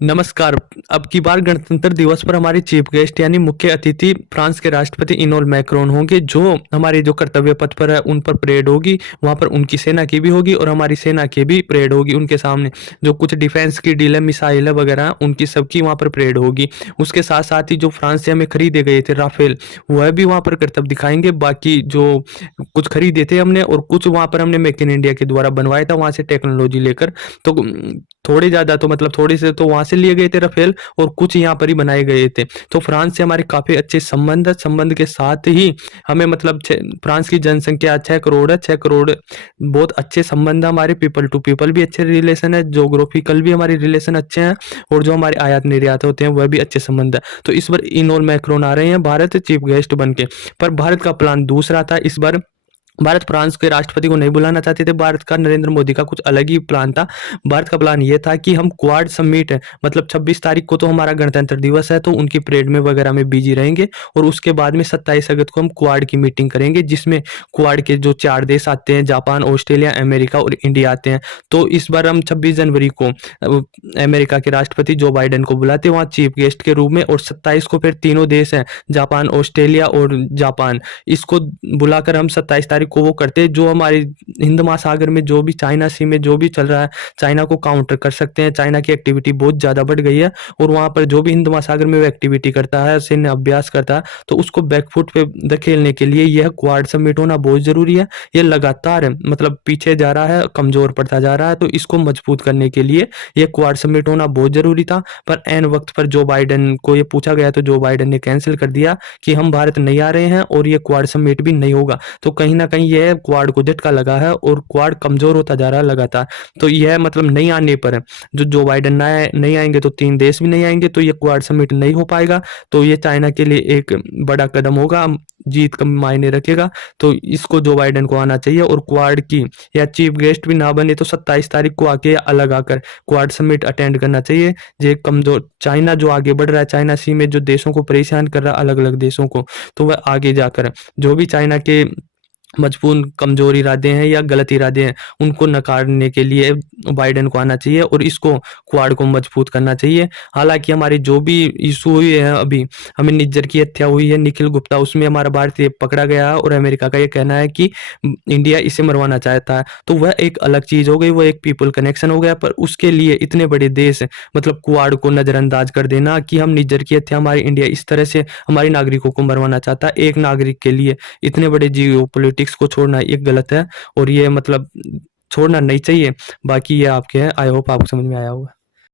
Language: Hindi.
नमस्कार। अब की बार गणतंत्र दिवस पर हमारे चीफ गेस्ट यानी मुख्य अतिथि फ्रांस के राष्ट्रपति इमैनुअल मैक्रोन होंगे, जो हमारे जो कर्तव्य पथ पर है उन पर परेड होगी। वहाँ पर उनकी सेना की भी होगी और हमारी सेना की भी परेड होगी। उनके सामने जो कुछ डिफेंस की डील है, मिसाइल है वगैरह, उनकी सबकी वहाँ पर परेड होगी। उसके साथ-साथ ही जो फ्रांस से हमें खरीदे गए थे राफेल, वह भी वहाँ पर करतब दिखाएँगे। बाकी जो कुछ खरीदे थे हमने और कुछ वहाँ पर हमने मेक इन इंडिया के द्वारा बनवाया था वहाँ से टेक्नोलॉजी लेकर। तो थोड़े ज़्यादा तो मतलब थोड़े से तो वहाँ से लिए गए थे राफेल और कुछ यहाँ पर ही बनाए गए थे। तो फ्रांस से हमारे काफ़ी अच्छे संबंध है। संबंध के साथ ही हमें मतलब फ्रांस की जनसंख्या 6 करोड़ है। 6 करोड़ बहुत अच्छे संबंध है हमारे, पीपल टू पीपल भी अच्छे रिलेशन है, ज्योग्राफिकल भी हमारे रिलेशन अच्छे हैं और जो हमारे आयात निर्यात होते हैं वह भी अच्छे संबंध है। तो इस बार इमैनुअल मैक्रोन आ रहे हैं भारत चीफ गेस्ट बन के। पर भारत का प्लान दूसरा था। इस बार भारत फ्रांस के राष्ट्रपति को नहीं बुलाना चाहते थे। भारत का नरेंद्र मोदी का कुछ अलग ही प्लान था। भारत का प्लान ये था कि हम क्वाड समिट है, मतलब 26 तारीख को तो हमारा गणतंत्र दिवस है, तो उनकी परेड में वगैरह में बिजी रहेंगे और उसके बाद में 27 अगस्त को हम क्वाड की मीटिंग करेंगे, जिसमें क्वाड के जो 4 देश आते हैं, जापान, ऑस्ट्रेलिया, अमेरिका और इंडिया आते हैं। तो इस बार हम 26 जनवरी को अमेरिका के राष्ट्रपति जो बाइडेन को बुलाते हैं वहाँ चीफ गेस्ट के रूप में, और 27 को फिर तीनों देश हैं, जापान, ऑस्ट्रेलिया और जापान, इसको बुलाकर हम 27 तारीख को वो करते हैं जो हमारे हिंद महासागर में जो भी चाइना सी में जो भी चल रहा है, चाइना को काउंटर कर सकते हैं। चाइना की एक्टिविटी बहुत ज़्यादा बढ़ गई है और वहाँ पर जो भी हिंद महासागर में वो एक्टिविटी करता है, सैन्य अभ्यास करता है, तो उसको बैकफुट पे धकेलने के लिए यह क्वाड समिट होना बहुत ज़रूरी है। ये लगातार मतलब पीछे जा रहा है, कमज़ोर पड़ता जा रहा है, तो इसको मजबूत करने के लिए ये क्वाड समिट होना बहुत ज़रूरी था। पर ऐन वक्त पर जो बाइडेन को ये पूछा गया तो जो बाइडेन ने कैंसिल कर दिया कि हम भारत नहीं आ रहे हैं और ये क्वाड समिट भी नहीं होगा। तो कहीं न कहीं यह क्वाड को झटका लगा है और क्वाड कमज़ोर होता जा रहा है लगातार। तो यह मतलब नहीं आने पर जो बाइडेन नहीं आएँगे तो 3 देश भी नहीं आएँगे, तो ये क्वाड समिट नहीं हो पाएगा। तो ये चाइना के लिए एक बड़ा कदम होगा, जीत का मायने रखेगा। तो इसको जो बाइडेन को आना चाहिए और क्वाड की या चीफ गेस्ट भी ना बने तो 27 तारीख को आके अलग आकर क्वाड समिट अटेंड करना चाहिए। ये कमज़ोर चाइना जो आगे बढ़ रहा है, चाइना सी में जो देशों को परेशान कर रहा है अलग-अलग देशों को, तो वह आगे जाकर जो भी चाइना के मजबूत कमज़ोर इरादे हैं या गलत इरादे हैं, उनको नकारने के लिए बाइडेन को आना चाहिए और इसको क्वाड को मजबूत करना चाहिए। हालाँकि हमारे जो भी इश्यू हुए हैं अभी, हमें निज्जर की हत्या हुई है, निखिल गुप्ता, उसमें हमारा भारतीय पकड़ा गया है और अमेरिका का ये कहना है कि इंडिया इसे मरवाना चाहता है। तो वह एक अलग चीज़ हो गई, वो एक पीपल कनेक्शन हो गया, पर उसके लिए इतने बड़े देश मतलब क्वाड को नज़रअंदाज कर देना कि हम निज्जर की हत्या हमारी इंडिया इस तरह से हमारे नागरिकों को मरवाना चाहता है, एक नागरिक के लिए इतने बड़े जियोपॉलिटिक्स को छोड़ना ये गलत है और ये मतलब छोड़ना नहीं चाहिए। बाकी ये आपके हैं, आई होप आपको समझ में आया होगा।